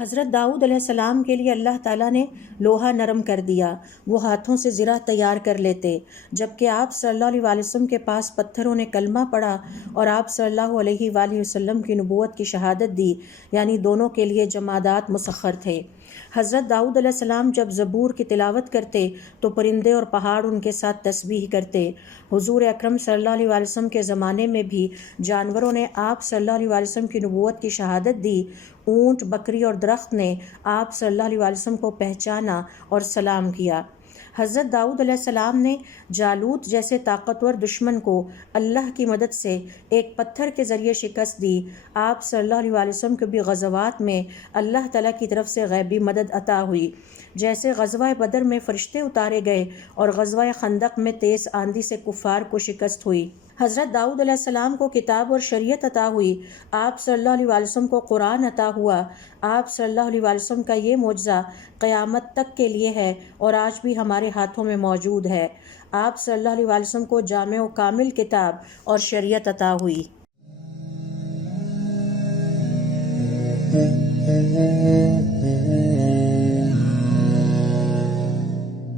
حضرت داؤد علیہ السلام کے لیے اللہ تعالیٰ نے لوہا نرم کر دیا، وہ ہاتھوں سے زرہ تیار کر لیتے، جبکہ آپ صلی اللہ علیہ وآلہ وسلم کے پاس پتھروں نے کلمہ پڑھا اور آپ صلی اللہ علیہ وآلہ وسلم کی نبوت کی شہادت دی، یعنی دونوں کے لیے جمادات مسخر تھے۔ حضرت داؤد علیہ السلام جب زبور کی تلاوت کرتے تو پرندے اور پہاڑ ان کے ساتھ تسبیح کرتے۔ حضور اکرم صلی اللہ علیہ وآلہ وسلم کے زمانے میں بھی جانوروں نے آپ صلی اللہ علیہ وآلہ وسلم کی نبوت کی شہادت دی۔ اونٹ، بکری اور درخت نے آپ صلی اللہ علیہ وآلہ وسلم کو پہچانا اور سلام کیا۔ حضرت داؤد علیہ السلام نے جالوت جیسے طاقتور دشمن کو اللہ کی مدد سے ایک پتھر کے ذریعے شکست دی۔ آپ صلی اللہ علیہ وآلہ وسلم کے بھی غزوات میں اللہ تعالیٰ کی طرف سے غیبی مدد عطا ہوئی، جیسے غزوہ بدر میں فرشتے اتارے گئے اور غزوہ خندق میں تیز آندھی سے کفار کو شکست ہوئی۔ حضرت داؤد علیہ السلام کو کتاب اور شریعت عطا ہوئی، آپ صلی اللہ علیہ وآلہ وسلم کو قرآن عطا ہوا۔ آپ صلی اللہ علیہ وآلہ وسلم کا یہ معجزہ قیامت تک کے لیے ہے اور آج بھی ہمارے ہاتھوں میں موجود ہے۔ آپ صلی اللہ علیہ وآلہ وسلم کو جامع و کامل کتاب اور شریعت عطا ہوئی۔